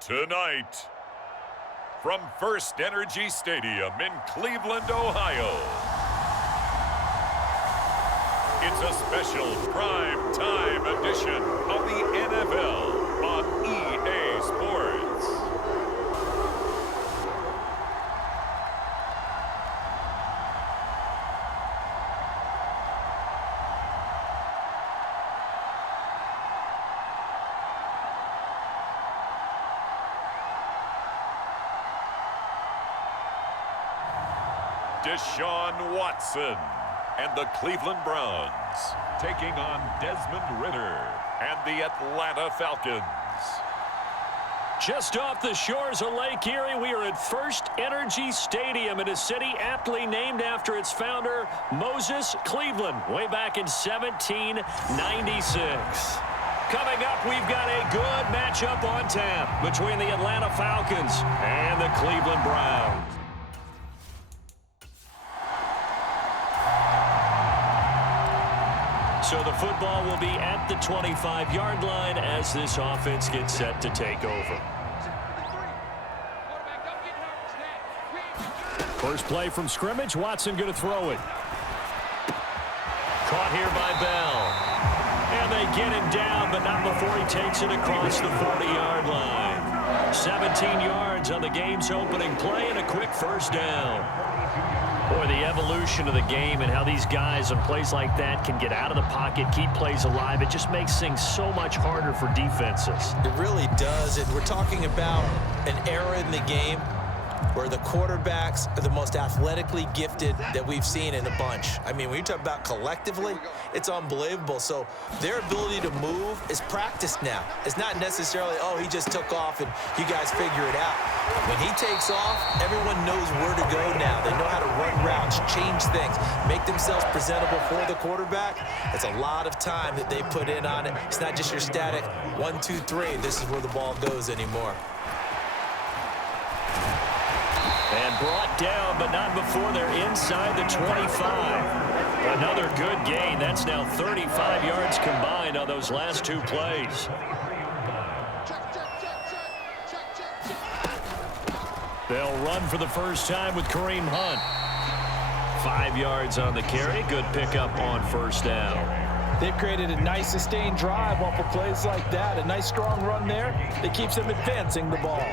Tonight, from First Energy Stadium in Cleveland, Ohio, it's a special prime time edition of the NFL on EA Sports. Deshaun Watson and the Cleveland Browns taking on Desmond Ridder and the Atlanta Falcons. Just off the shores of Lake Erie, we are at First Energy Stadium in a city aptly named after its founder, Moses Cleveland, way back in 1796. Coming up, we've got a good matchup on tap between the Atlanta Falcons and the Cleveland Browns. So the football will be at the 25-yard line as this offense gets set to take over. First play from scrimmage. Watson going to throw it. Caught here by Bell. And they get him down, but not before he takes it across the 40-yard line. 17 yards on the game's opening play and a quick first down. Boy, the evolution of the game and how these guys on plays like that can get out of the pocket, keep plays alive, it just makes things so much harder for defenses. It really does, and we're talking about an era in the game where the quarterbacks are the most athletically gifted that we've seen in a bunch. I mean, when you talk about collectively, it's unbelievable. So their ability to move is practiced now. It's not necessarily, oh, he just took off and you guys figure it out. When he takes off, everyone knows where to go now. They know how to run routes, change things, make themselves presentable for the quarterback. It's a lot of time that they put in on it. It's not just your static 1, 2, 3. This is where the ball goes anymore. And brought down, but not before they're inside the 25. Another good gain. That's now 35 yards combined on those last two plays. They'll run for the first time with Kareem Hunt. 5 yards on the carry. Good pickup on first down. They've created a nice sustained drive off of plays like that. A nice strong run there that keeps them advancing the ball.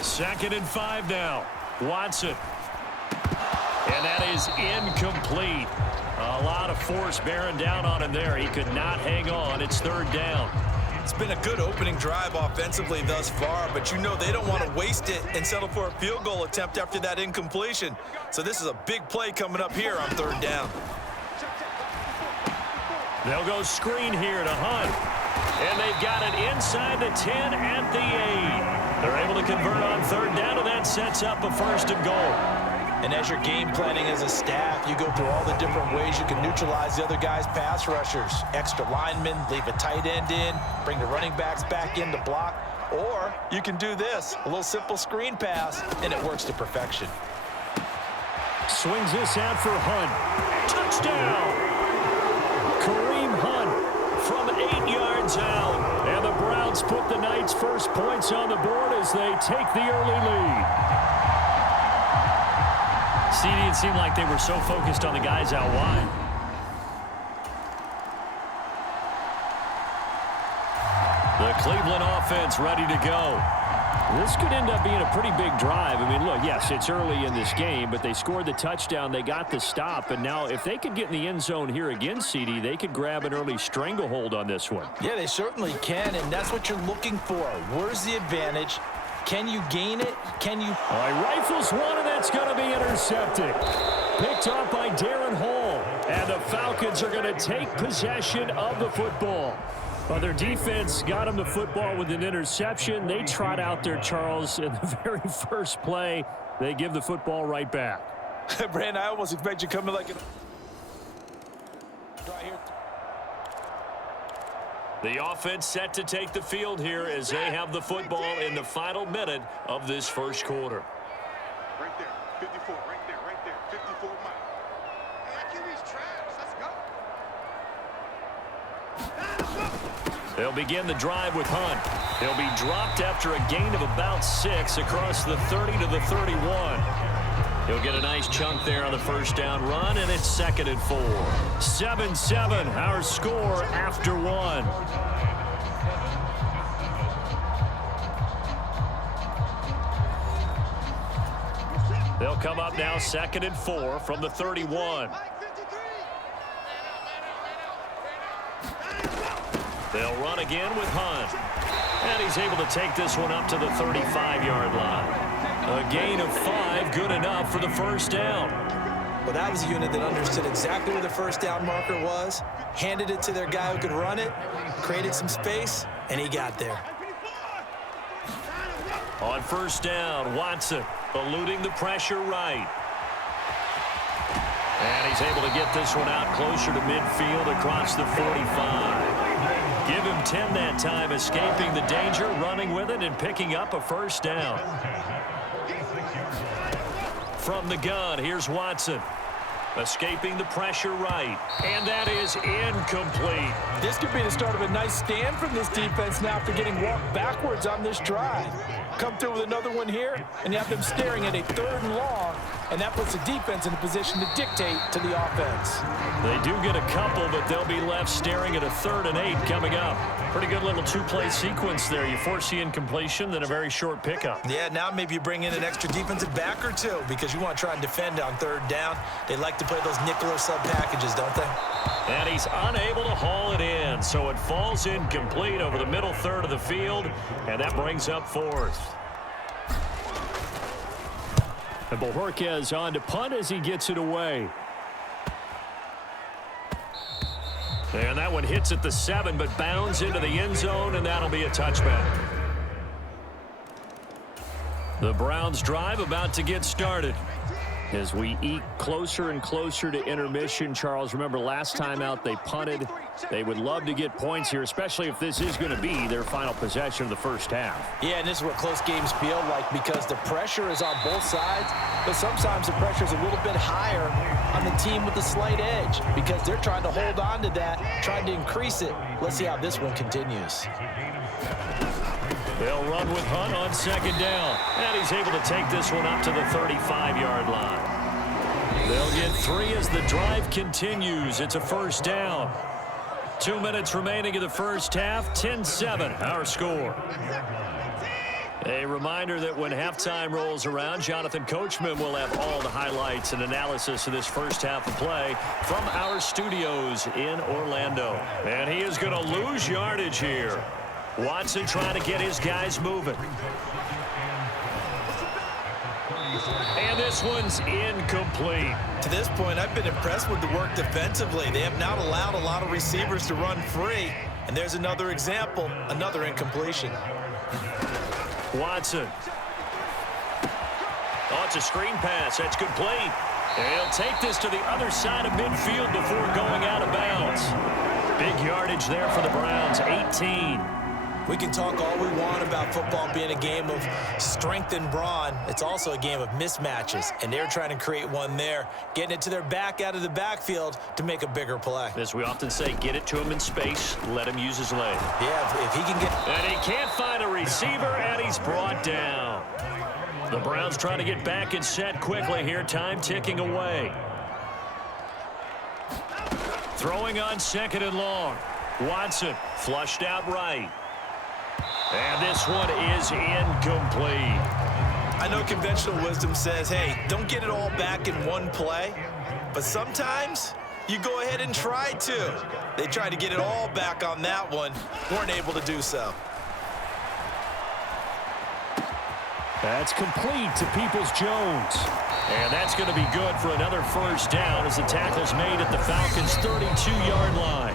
Second and 5 now. Watson. And that is incomplete. A lot of force bearing down on him there. He could not hang on. It's third down. It's been a good opening drive offensively thus far, but you know they don't want to waste it and settle for a field goal attempt after that incompletion. So this is a big play coming up here on third down. They'll go screen here to Hunt. And they've got it inside the 10 at the 8. They're able to convert on third down, and that sets up a first and goal. And as you're game planning as a staff, you go through all the different ways you can neutralize the other guy's pass rushers. Extra linemen, leave a tight end in, bring the running backs back in to block. Or you can do this, a little simple screen pass, and it works to perfection. Swings this out for Hunt. Touchdown! Kareem Hunt from 8 yards out. And the Browns put the Knights' first points on the board as they take the early lead. CD, it seemed like they were so focused on the guys out wide. The Cleveland offense ready to go. This could end up being a pretty big drive. I mean, look, yes, it's early in this game, but they scored the touchdown. They got the stop. And now if they could get in the end zone here again, CD, they could grab an early stranglehold on this one. Yeah, they certainly can, and that's what you're looking for. Where's the advantage? Can you gain it? Can you? All right, rifles one, and that's going to be intercepted. Picked off by Darren Hall. And the Falcons are going to take possession of the football. Well, their defense got them the football with an interception. They trot out there, Charles, in the very first play. They give the football right back. Brandon, I almost expect you coming like The offense set to take the field here as they have the football in the final minute of this first quarter. Right there, 54, right there, 54 miles. They'll begin the drive with Hunt. They'll be dropped after a gain of about 6 across the 30 to the 31. He'll get a nice chunk there on the first down run, and it's 2nd and 4. 7-7, our score after 1. They'll come up now 2nd and 4 from the 31. They'll run again with Hunt. And he's able to take this one up to the 35-yard line. A gain of 5, good enough for the first down. Well, that was a unit that understood exactly where the first down marker was, handed it to their guy who could run it, created some space, and he got there. On first down, Watson eluding the pressure right. And he's able to get this one out closer to midfield across the 45. Give him 10 that time, escaping the danger, running with it, and picking up a first down. From the gun, here's Watson. Escaping the pressure right. And that is incomplete. This could be the start of a nice stand from this defense now after getting walked backwards on this drive. Come through with another one here, and you have them staring at a 3rd and long, and that puts the defense in a position to dictate to the offense. They do get a couple, but they'll be left staring at a 3rd and 8 coming up. Pretty good little 2-play sequence there. You force the incompletion, then a very short pickup. Yeah, now maybe you bring in an extra defensive back or two because you want to try and defend on 3rd down. They like to play those nickel or sub packages, don't they? And he's unable to haul it in, so it falls incomplete over the middle 3rd of the field, and that brings up 4th. And Bojorquez on to punt as he gets it away. And that one hits at the 7, but bounds into the end zone, and that'll be a touchback. The Browns drive about to get started. As we eke closer and closer to intermission, Charles, remember last time out they punted. They would love to get points here, especially if this is going to be their final possession of the first half. Yeah, and this is what close games feel like because the pressure is on both sides, but sometimes the pressure is a little bit higher on the team with the slight edge because they're trying to hold on to that, trying to increase it. Let's see how this one continues. They'll run with Hunt on 2nd down. And he's able to take this one up to the 35-yard line. They'll get 3 as the drive continues. It's a first down. 2 minutes remaining in the first half. 10-7, our score. A reminder that when halftime rolls around, Jonathan Coachman will have all the highlights and analysis of this first half of play from our studios in Orlando. And he is going to lose yardage here. Watson trying to get his guys moving. And this one's incomplete. To this point, I've been impressed with the work defensively. They have not allowed a lot of receivers to run free. And there's another example, another incompletion. Watson. Oh, it's a screen pass. That's complete. They'll take this to the other side of midfield before going out of bounds. Big yardage there for the Browns, 18. We can talk all we want about football being a game of strength and brawn. It's also a game of mismatches, and they're trying to create one there, getting it to their back out of the backfield to make a bigger play. As we often say, get it to him in space, let him use his leg. Yeah, if he can get... And he can't find a receiver, and he's brought down. The Browns trying to get back and set quickly here, time ticking away. Throwing on 2nd and long. Watson flushed out right. And this one is incomplete. I know conventional wisdom says, hey, don't get it all back in one play. But sometimes you go ahead and try to. They tried to get it all back on that one. Weren't able to do so. That's complete to Peoples-Jones. And that's going to be good for another first down as the tackle's made at the Falcons' 32-yard line.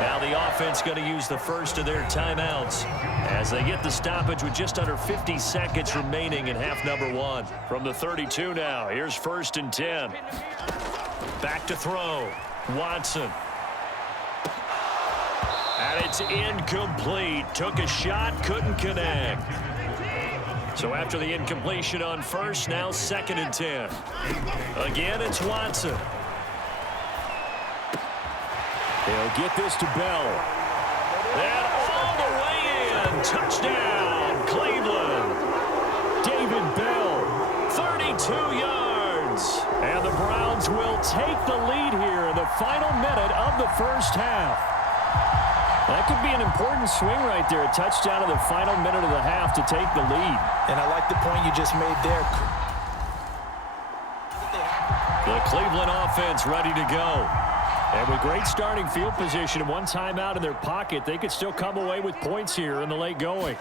Now the offense going to use the first of their timeouts as they get the stoppage with just under 50 seconds remaining in half number 1. From the 32 now, here's 1st and 10. Back to throw. Watson. And it's incomplete. Took a shot, couldn't connect. So after the incompletion on first, now 2nd and 10. Again, it's Watson. He'll get this to Bell. And all the way in. Touchdown, Cleveland. David Bell, 32 yards. And the Browns will take the lead here in the final minute of the first half. That could be an important swing right there. A touchdown in the final minute of the half to take the lead. And I like the point you just made there. The Cleveland offense ready to go. And with great starting field position and one timeout in their pocket, they could still come away with points here in the late going.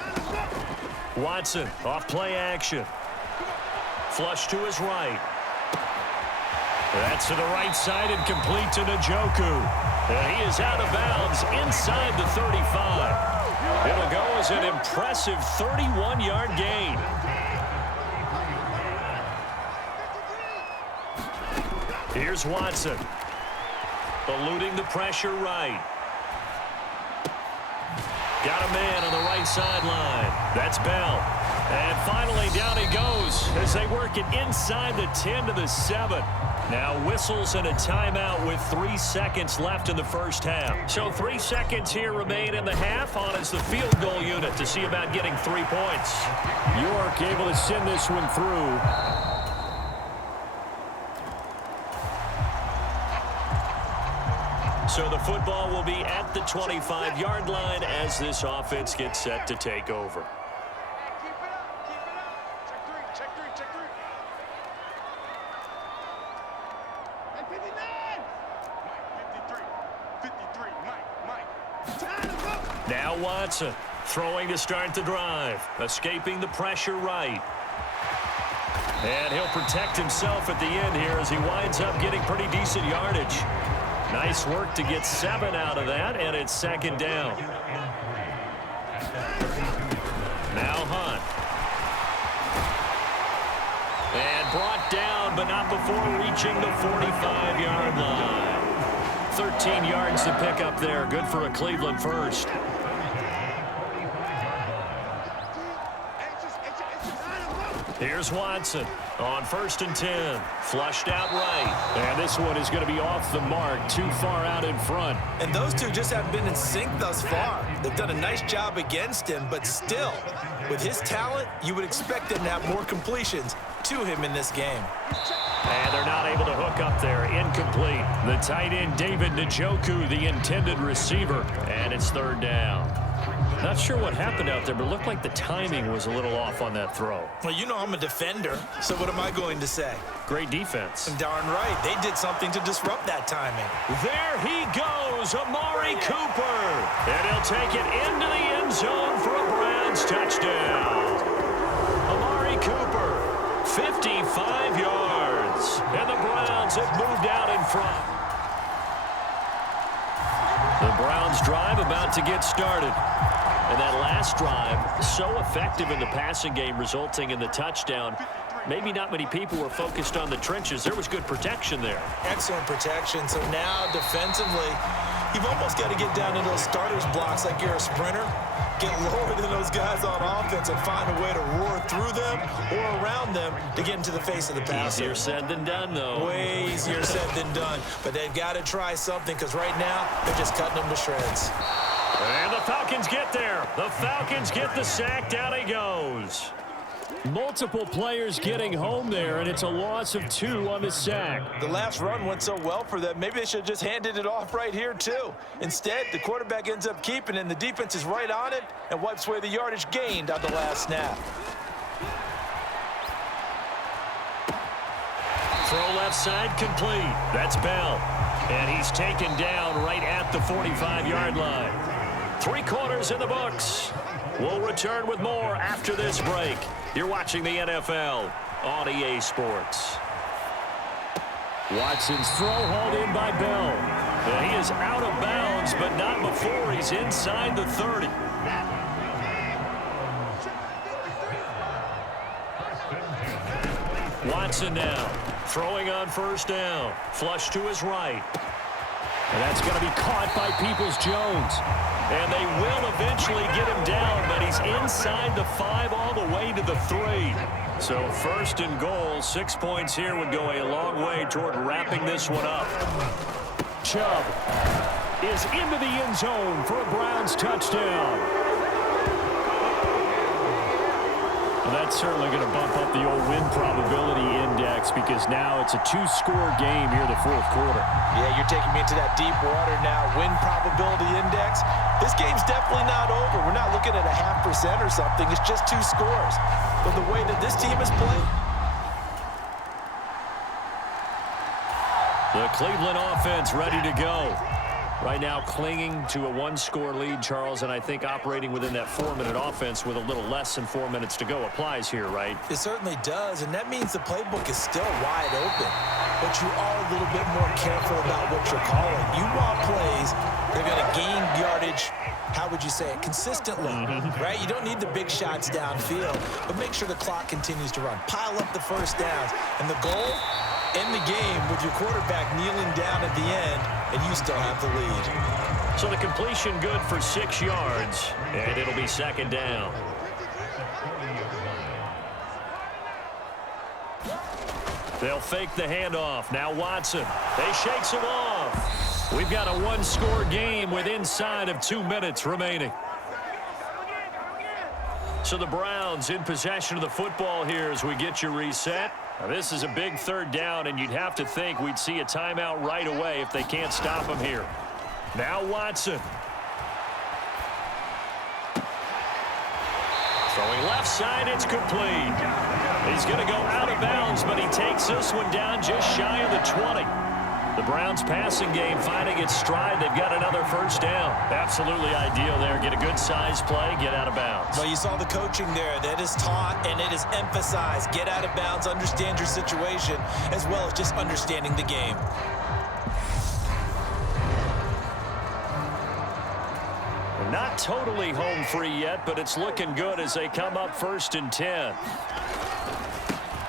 Watson off play action. Flush to his right. That's to the right side and complete to Njoku. And he is out of bounds inside the 35. It'll go as an impressive 31-yard gain. Here's Watson. Eluding the pressure right. Got a man on the right sideline. That's Bell. And finally down he goes as they work it inside the 10 to the 7. Now whistles and a timeout with 3 seconds left in the first half. So 3 seconds here remain in the half. On is the field goal unit to see about getting 3 points. York able to send this one through. So the football will be at the 25-yard line as this offense gets set to take over. Keep it up. Keep it up. Check three. Check three. Hey, 59. Mike, 53. 53. Mike. Now Watson throwing to start the drive. Escaping the pressure right. And he'll protect himself at the end here as he winds up getting pretty decent yardage. Nice work to get 7 out of that, and it's 2nd down. Now Hunt. And brought down, but not before reaching the 45-yard line. 13 yards to pick up there. Good for a Cleveland first. Here's Watson on 1st and 10. Flushed out right. And this one is going to be off the mark, too far out in front. And those two just haven't been in sync thus far. They've done a nice job against him, but still, with his talent, you would expect them to have more completions to him in this game. And they're not able to hook up there. Incomplete. The tight end, David Njoku, the intended receiver. And it's 3rd down. Not sure what happened out there, but it looked like the timing was a little off on that throw. Well, you know I'm a defender, so what am I going to say? Great defense. And darn right, they did something to disrupt that timing. There he goes, Amari Cooper. And he'll take it into the end zone for a Browns touchdown. Amari Cooper, 55 yards. And the Browns have moved out in front. The Browns drive about to get started. And that last drive, so effective in the passing game, resulting in the touchdown. Maybe not many people were focused on the trenches. There was good protection there. Excellent protection. So now, defensively, you've almost got to get down to those starters blocks like you're a sprinter. Get lower than those guys on offense and find a way to roar through them or around them to get into the face of the passer. Easier said than done, though. Way easier said than done. But they've got to try something because right now, they're just cutting them to shreds. And the Falcons get there. The Falcons get the sack. Down he goes. Multiple players getting home there, and it's a loss of 2 on the sack. The last run went so well for them. Maybe they should have just handed it off right here, too. Instead, the quarterback ends up keeping it, and the defense is right on it and wipes away the yardage gained on the last snap. Throw left side complete. That's Bell. And he's taken down right at the 45-yard line. 3 quarters in the books. We'll return with more after this break. You're watching the NFL on EA Sports. Watson's throw hauled in by Bell. And he is out of bounds, but not before he's inside the 30. Watson now throwing on first down. Flush to his right. And that's going to be caught by Peoples-Jones. And they will eventually get him down, but he's inside the 5 all the way to the 3. So first and goal, 6 points here would go a long way toward wrapping this one up. Chubb is into the end zone for a Browns touchdown. Well, that's certainly going to bump up the old win probability index because now it's a 2-score game here in the fourth quarter. Yeah, you're taking me into that deep water now. Win probability index. This game's definitely not over. We're not looking at a 0.5% or something. It's just 2 scores. But the way that this team is playing. The Cleveland offense ready to go. Right now clinging to a 1-score lead, Charles, and I think operating within that 4-minute offense with a little less than 4 minutes to go applies here, right? It certainly does, and that means the playbook is still wide open. But you are a little bit more careful about what you're calling. You want plays that are going to gain yardage, how would you say it, consistently, right? You don't need the big shots downfield, but make sure the clock continues to run. Pile up the first downs, and the goal, end the game with your quarterback kneeling down at the end, and you still have the lead. So the completion good for 6 yards, and it'll be second down. They'll fake the handoff. Now Watson. They shakes him off. We've got a 1-score game with inside of 2 minutes remaining. So the Browns in possession of the football here as we get you reset. Now this is a big third down, and you'd have to think we'd see a timeout right away if they can't stop him here. Now Watson. Throwing left side, it's complete. He's going to go out of bounds, but he takes this one down just shy of the 20. The Browns passing game finding its stride. They've got another first down. Absolutely ideal there. Get a good size play, get out of bounds. Well, you saw the coaching there. That is taught and it is emphasized. Get out of bounds, understand your situation, as well as just understanding the game. Not totally home free yet, but it's looking good as they come up 1st and 10.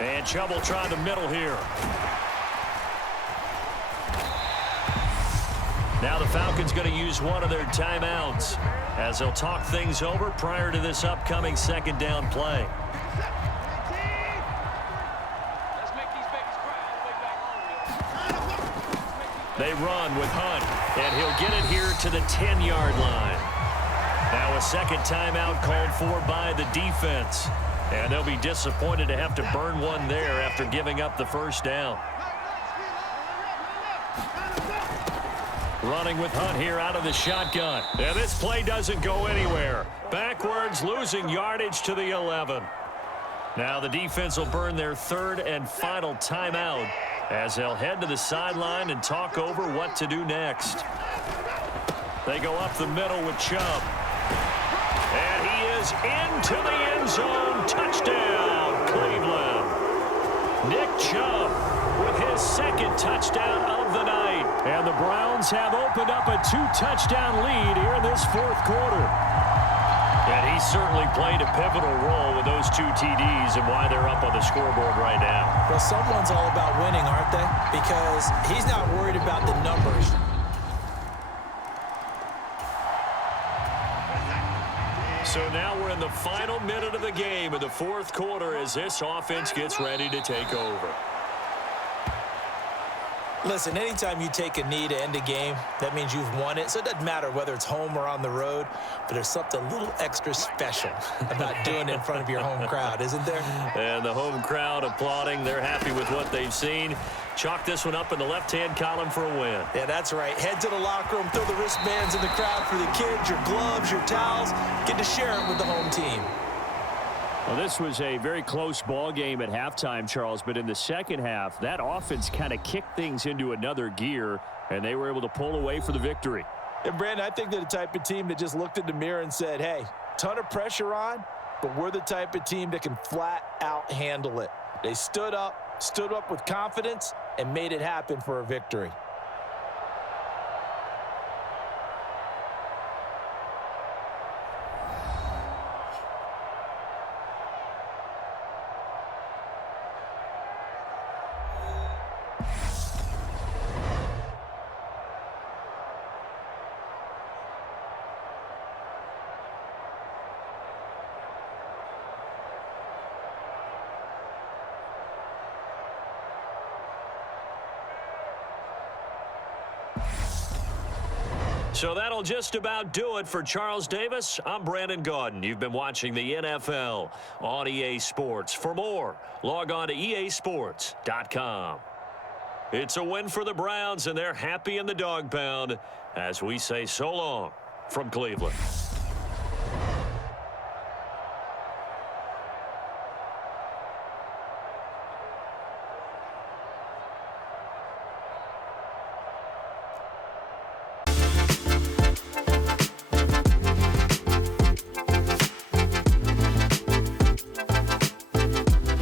And Chubb will try the middle here. Now the Falcons going to use one of their timeouts as they'll talk things over prior to this upcoming second down play. They run with Hunt, and he'll get it here to the 10-yard line. Now a second timeout called for by the defense, and they'll be disappointed to have to burn one there after giving up the first down. Running with Hunt here out of the shotgun. And this play doesn't go anywhere. Backwards, losing yardage to the 11. Now the defense will burn their third and final timeout as they'll head to the sideline and talk over what to do next. They go up the middle with Chubb. And he is into the end zone. Touchdown, Cleveland. Nick Chubb with his second touchdown of the night. And the Browns have opened up a 2-touchdown lead here in this fourth quarter. And he certainly played a pivotal role with those 2 TDs and why they're up on the scoreboard right now. Well, someone's all about winning, aren't they? Because he's not worried about the numbers. So now we're in the final minute of the game in the fourth quarter as this offense gets ready to take over. Listen, anytime you take a knee to end a game, that means you've won it. So it doesn't matter whether it's home or on the road, but there's something a little extra special about doing it in front of your home crowd, isn't there? And the home crowd applauding. They're happy with what they've seen. Chalk this one up in the left-hand column for a win. Yeah, that's right. Head to the locker room, throw the wristbands in the crowd for the kids, your gloves, your towels. Get to share it with the home team. Well, this was a very close ball game at halftime, Charles, but in the second half, that offense kind of kicked things into another gear, and they were able to pull away for the victory. And, Brandon, I think they're the type of team that just looked in the mirror and said, hey, ton of pressure on, but we're the type of team that can flat out handle it. They stood up with confidence, and made it happen for a victory. So that'll just about do it for Charles Davis. I'm Brandon Gaudin. You've been watching the NFL on EA Sports. For more, log on to easports.com. It's a win for the Browns, and they're happy in the dog pound as we say so long from Cleveland.